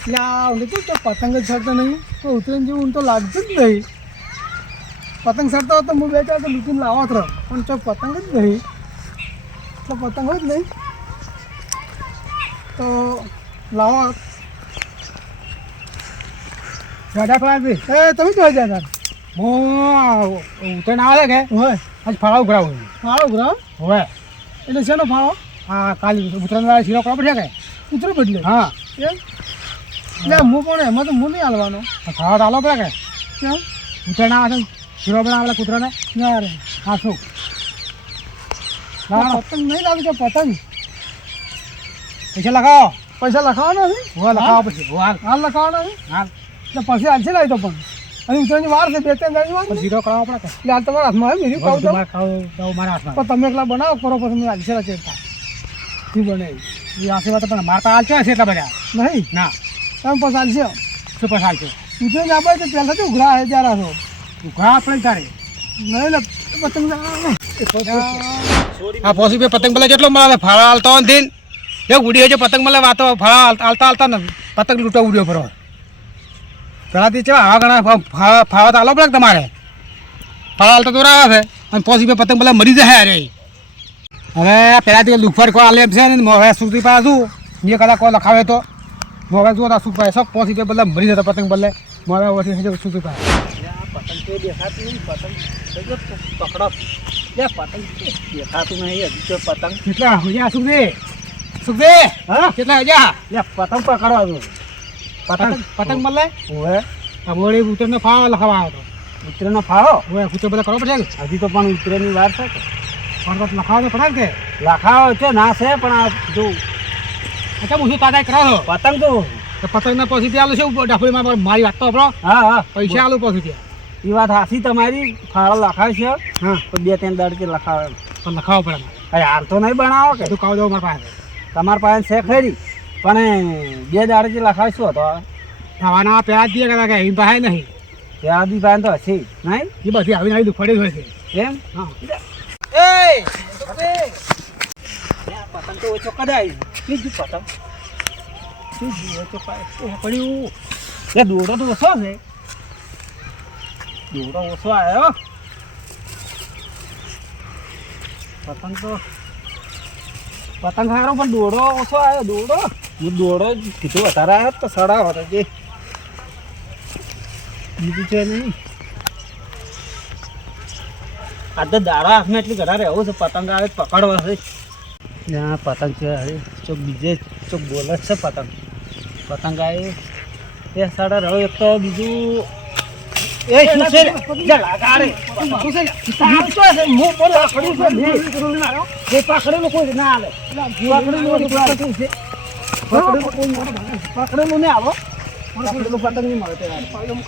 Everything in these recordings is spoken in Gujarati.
તો પતંગ જ ચડતો નહીં તો ઉત્તરાયણ જેવું તો લાગતું જ નહીં. પતંગ ચડતો હતો હું બે ચાર તો લૂંટીને લાવો હતો પણ તો પતંગ જ નહીં તો પતંગ જ નહીં તો લાવો ગાડા પડાવી. તમે જોઈ જાય હું ઉત્તરાયણ આવે કે હોય આજ ફાળો ઉઘરાવું. ફાળો ઉઘરાવ હોય એટલે શેનો ફાળો? હા કાલે ઉત્તરાયણ શીરો કરવા પડશે કે ઉતરો બદલે. હા એમ એટલે હું પણ એમાં તો હું નહીં હાલવાનો. ખાવા તો હાલો પડે કે કેમ ઉત્તરાયણ આવે છે શીરો બનાવે કૂતરાને ના રે. હા શું પતંગ નહીં લાવું કે પતંગ પૈસા લખાવો. પૈસા લખાવાના નથી? હા લખાવો પછી હાલ લખાવાના નથી. હા એટલે પછી હાલશે લાવી તો પણ અને ઉત્તરાયણની વાર છે 2-3 દાડાની વાર. શીરો કરાવવા પડે કે એટલે હાલ તમારા હાથમાં આવે મેરી ખાવ તો મારા હાથમાં પણ તમે એકલા બનાવો કરો પછી મેં હાલશે ચેડતા શું બને એ આશીર્વાદ પણ મારતા હાલ છે એટલા બધા નહીં ના તમે પછી હાલશે શું પછી હાલશે ઉત્તરાયણ આપણે તો પહેલાં તો ઉઘરા આવે ત્યારે છો ઉઘરા આપણે તારે નહીં લે પતંગ હા પોસી ભાઈ પતંગ પેલા કેટલો મળે ફાળા હાલતો નથી એ ઉડી છે પતંગ મળે વાતો ફાળા હાલતા નથી પતંગ લૂંટો ઉડ્યો ફરો પેલાથી છે આવા ઘણા ફાળા તો હાલો પડે તમારે ફાળા હાલતા તો આવે છે અને પોસી ભાઈ પતંગ પેલા મરી જાય અરે હવે પહેલાંથી લુફર કો આલે છે ને મોહે સુધી પાછું એ કદાચ કોઈ લખાવે તો મોહે જુઓ શું પાય શોખ પોસી ભાઈ બદલે મરી જતા પતંગ બદલે મોહે ઓછી સુધી પાય પતંગ તો દેખાતું નહીં પતંગ પકડો પતંગ દેખાતું નહીં હજી તો પતંગ કેટલા હજાર સુખદે હા કેટલા હજાર પતંગ પકડવા દો પતંગ મળે ઓવે તમારે ઉત્તરનો ફાળો લખાવા આવ્યો ઉતરેનો ફાળો હવે કૂતરો બધા કરવો પડશે હજી તો પણ ઉતરેની વાર છે કે પણ લખાવો તો પડે કે લખાવો છે ના છે પણ આ જો અચ્છા હું શું તાજા કરાવો પતંગ તો પતંગના પછી ત્યાં આલું છે ડાફડીમાં મારી વાત તો આપણો હા હા પૈસા આલું પછી ત્યાં એ વાત હાસી તમારી ફાળો લખાય છે હા તો 2-3 દાડથી લખાવે પણ લખાવો પડે અરે હાલ તો નહીં બનાવો કે તું કાવ દો મારા પાસે તમારા પાસે છે ખરી પણ 2 દાડથી લખાવીશું હતો ખાવાના પેલા જ દે કે એમ પાસે નહીં ત્યાં બી પાસે તો હશે નહીં એ બધી આવીને આવી દુખડી હોય છે એમ હા પતંગ તો ઓછો કદાય બીજું પતંગ પડ્યું એ દોડો તો ઓછો છે દોડો ઓછો આવ્યો પતંગ તો પતંગ સારો પણ દોડો ઓછો આવ્યો દોડો હું દોડો કીધું વધારે આવ્યો તો સડા હતો જે બીજું છે નહીં આ તો દાડા હાથમાં એટલી ઘડા રહેવું છે પતંગ આવે પકડવા છે ના પતંગ છે હવે ચોક બીજે ચોક બોલે છે પતંગ આવે એ સાડા રહ્યો એક તો બીજું એ શું છે લાગાડે શું છે તારતો છે હું બોલ લાકડી છે જે પકડેલું કોઈ ના આલે પકડેલું ને આવો પકડેલું પતંગ નહીં મળે પતંગ હું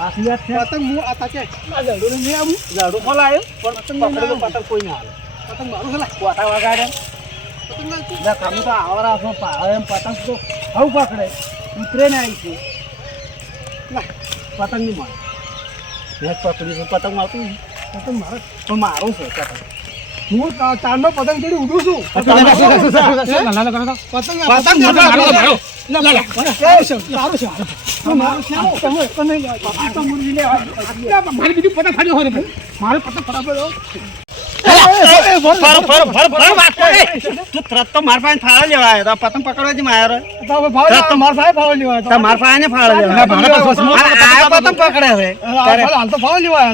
આ છે ઝાડું નહીં આવું ઝાડુ ખોલાયો પણ પકડેલું પતંગ કોઈ ના આલે પતંગ મારું છે કોઠા વગાડે પતંગ લાગતું તમે તો આવરા છો એમ પતંગ તો હવ પકડે ઉતરે ને આવી છે પતંગ નહીં મળે મેં પકડી છે પતંગ મળતું પતંગ મારે પણ મારું છે પતંગ હું તારનો પતંગ ચડી ઉડું છું પતંગ મારી બીજું પતંગ ફાડ્યો હોય મારે પતંગ ફટાફટ તું તરત તો મારા પાસે ફાળો લેવા આવ્યો પતંગ પકડવા જ માર્યો મારા સાહેબ ભાવ લેવા મારા પાસે ફાળો લેવા પતંગ પકડે છે હાલ તો ભાવ લેવા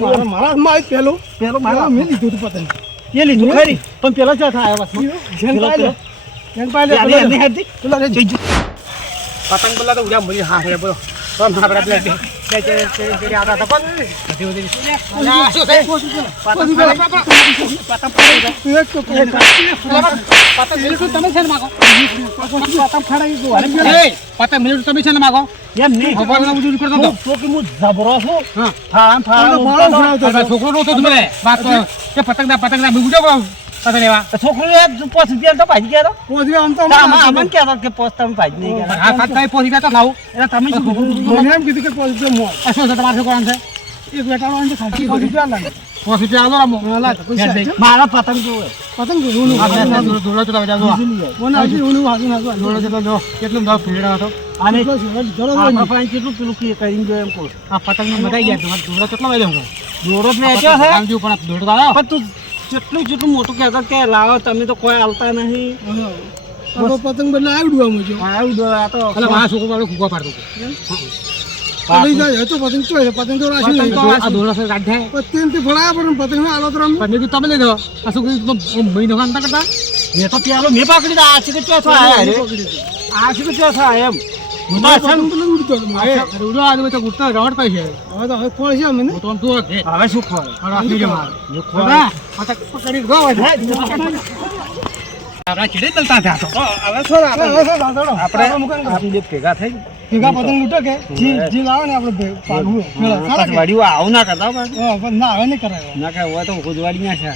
મારા પેલું મારા મેં લીધું હતું પતંગ એ લીધું ખરી પણ પેલો ચા થાય પતંગ બોલા તો ઉડ્યા મળી હા બોલો આવતા હતા કોણ? શું છે? પતંગ ફાડી. પતંગ ફાડી. તું એક તો કહે. પતંગ મિલિટરી તમે છે ને માગો પતંગ ફાડી ગયો. અરે એ પતંગ મિલિટરી તમે છે ને માગો એમ નહીં. ખબર બધું કરતો હતો તો કે હું જબરો છું. હા ફાળામ ફાળામ ભાડો ઉડતો હતો. ભરાવતો હતો. છોકરો નતો તમે વાત કે પતંગના બીજો પતંગ લેવા છોકરું એ 5 રૂપિયા તો ભાજી ગયા તો. પોચી આમ તો અમને કહેતો કે 5 તમે ભાજી નહીં ગયા. હા સાત કઈ પહોંચી ગયા તો લાવું એટલે તમે શું કીધું? મને એમ કીધું કે પોચી મોં શું છે તમારે છોકરાને છે એક બેટાનો આને ખાટી પોચી ક્યાં લાગે પોસી પે આલો રમો હા લાગ પૈસા છે. મારા પતંગ જોવે. પતંગ જોવાનું દોડો તો જાવ મને આજે ઓનું હાજુ હાજુ દોડો તો જો કેટલું દાવ પીડા હતો અને જરો આપણા પાસે કેટલું પેલું કરીને ગયો એમ કહું. આ પતંગ મગાઈ ગયા તમારે દોડો કેટલા વાગે હું દોરો જ મેં આપ્યો છે. આવજો પણ દોડો તો આવ્યો પણ તું જેટલું મોટું કહેતો કે લાવો તમે તો કોઈ હાલતા નહીં. તો પતંગ બદલા આવડું આમ જો આવું દો આ તો એટલે મારા છોકરો વાળો કૂકો પાડતો પડી જાય તો પતંગ ચોય પતંગ તો રાશી પતંગ નહીં તો આ દોડો છે ગાંઠે પતંગ થી ફળાયા પણ પતંગ ના આલો તો રમ તમે તમે લઈ દો આ છોકરી તો મહિનો ખાંતા કરતા મેં તો પેલો મેં પકડી દા આ છે કે ચોથો આયા રે. આ છે કે ચોથો આયા એમ. ઉડતો ઉડો આ તો ઉડતા રવડતા છે હવે તો હવે ખોળ છે મને તો તું હવે શું ખોરે? રાખી જવા જો ખોરે. પકડી ગો આપણા ચીડે ચલતા થયા તો હવે શું આપણે બે ભેગા થઈ ભેગા પતંગ લૂટો કે જી લાવે ને આપણે પાડવું વાડીઓ આવું ના કરતા હા પણ ના હવે નહીં કરાય ના કઈ હોય તો ખુદવાડી ના છે.